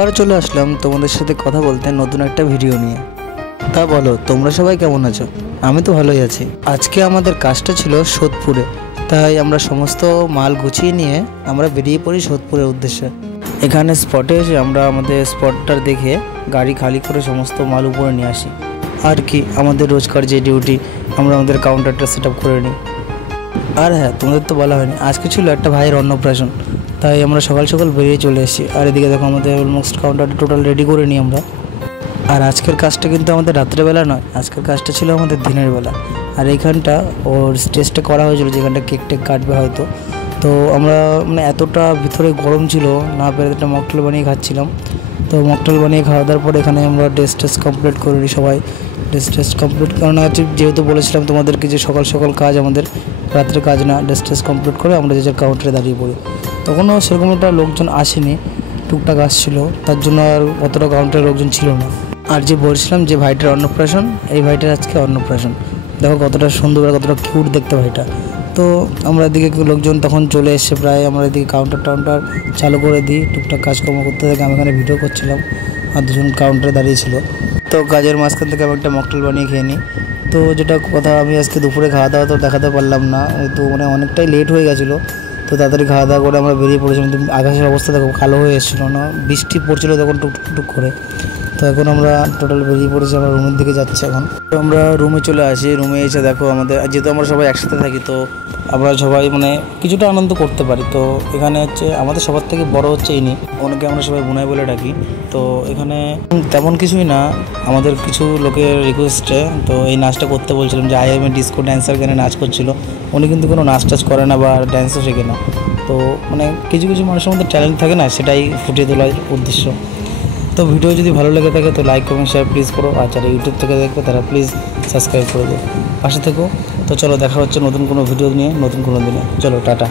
আবার চলে আসলাম তোমাদের সাথে কথা বলতে নতুন একটা ভিডিও নিয়ে। তা বলো তোমরা সবাই কেমন আছো? আমি তো ভালোই আছি। আজকে আমাদের কাজটা ছিল সোদপুরে, তাই আমরা সমস্ত মাল গুছিয়ে নিয়ে আমরা বেরিয়ে পড়ি সোদপুরের উদ্দেশ্যে। এখানে স্পটে এসে আমরা আমাদের স্পটটা দেখে গাড়ি খালি করে সমস্ত মাল উপরে নিয়ে আসি। আর কি আমাদের রোজকার যে ডিউটি, আমরা আমাদের কাউন্টারটা সেট আপ করে নিই। আর হ্যাঁ, তোমাদের তো বলা হয়নি, আজকে ছিল একটা ভাইয়ের অন্নপ্রাশন, তাই আমরা সকাল সকাল বেরিয়ে চলে এসেছি। আর এদিকে দেখো আমাদের অলমোস্ট কাউন্টারটা টোটাল রেডি করে নিই আমরা। আর আজকের কাজটা কিন্তু আমাদের রাত্রেবেলা নয়, আজকের কাজটা ছিল আমাদের দিনের বেলা। আর এইখানটা ওর স্টেজটা করা হয়েছিল, যেখানটা কেক টেক কাটবে হয়তো। তো আমরা মানে এতটা ভিতরে গরম ছিল, না পেরে একটা মকটেল বানিয়ে খাচ্ছিলাম। তো মকটেল বানিয়ে খাওয়া দাওয়ার পরে এখানে আমরা ড্রেস টেস্ট কমপ্লিট করে নিই সবাই। ড্রেস টেস্ট কমপ্লিট কারণ হচ্ছে, যেহেতু বলেছিলাম তোমাদেরকে যে সকাল সকাল কাজ, আমাদের রাত্রে কাজ না। ড্রেস টেস্ট কমপ্লিট করে আমরা যে কাউন্টারে দাঁড়িয়ে পড়ি। তখনও সেরকম একটা লোকজন আসেনি, টুকটাক আসছিল, তার জন্য আর অতটা কাউন্টারে লোকজন ছিল না। আর যে বলছিলাম যে ভাইটার অন্নপ্রাশন, এই ভাইটার আজকে অন্নপ্রাশন। দেখো কতটা সুন্দর আর কতটা কিউট দেখতে ভাইটা। তো আমরা এদিকে লোকজন তখন চলে এসছে প্রায়, আমরা এদিকে কাউন্টার চালু করে দিই, টুকটাক কাজকর্ম করতে থাকে। আমি এখানে ভিডিও করছিলাম আর দুজন কাউন্টারে দাঁড়িয়েছিল। তো কাজের মাঝখান থেকে আমি একটা মকটেল বানিয়ে খেয়ে নিই। তো যেটা কথা, আমি আজকে দুপুরে খাওয়া দাওয়া তো দেখাতে পারলাম না, তো মানে অনেকটাই লেট হয়ে গেছিলো। তো তাড়াতাড়ি খাওয়া দাওয়া করে আমরা বেরিয়ে পড়েছিলাম। আকাশের অবস্থা দেখো কালো হয়ে এসেছিলো, না বৃষ্টি পড়ছিলো তখন টুকটুক করে। তো এখন আমরা টোটাল বেরিয়ে পড়েছি, আমরা রুমের দিকে যাচ্ছি এখন। তো আমরা রুমে চলে আসি। রুমে এসে দেখো আমাদের, যেহেতু আমরা সবাই একসাথে থাকি, তো আমরা সবাই মানে কিছুটা আনন্দ করতে পারি। তো এখানে হচ্ছে আমাদের সবার থেকে বড় হচ্ছে ইনি, ওনাকে আমরা সবাই বুনাই বলে ডাকি। তো এখানে তেমন কিছুই না, আমাদের কিছু লোকের রিকোয়েস্টে তো এই নাচটা করতে বলছিলাম, যে I M A disco dancer গানে নাচ করছিল। উনি কিন্তু কোনো নাচ টাচ করে না বা ড্যান্সও শেখে না। তো মানে কিছু কিছু মানুষের মধ্যে ট্যালেন্ট থাকে না, সেটাই ফুটিয়ে তোলার উদ্দেশ্য। তো ভিডিও যদি ভালো লেগে থাকে তো লাইক কমেন্ট শেয়ার প্লিজ করো। আর যারা ইউটিউব থেকে দেখবে তারা প্লিজ সাবস্ক্রাইব করে দেবে, পাশে থেকো। তো চলো দেখা হচ্ছে নতুন কোনো ভিডিও নিয়ে নতুন কোনো দিনে। চলো টাটা।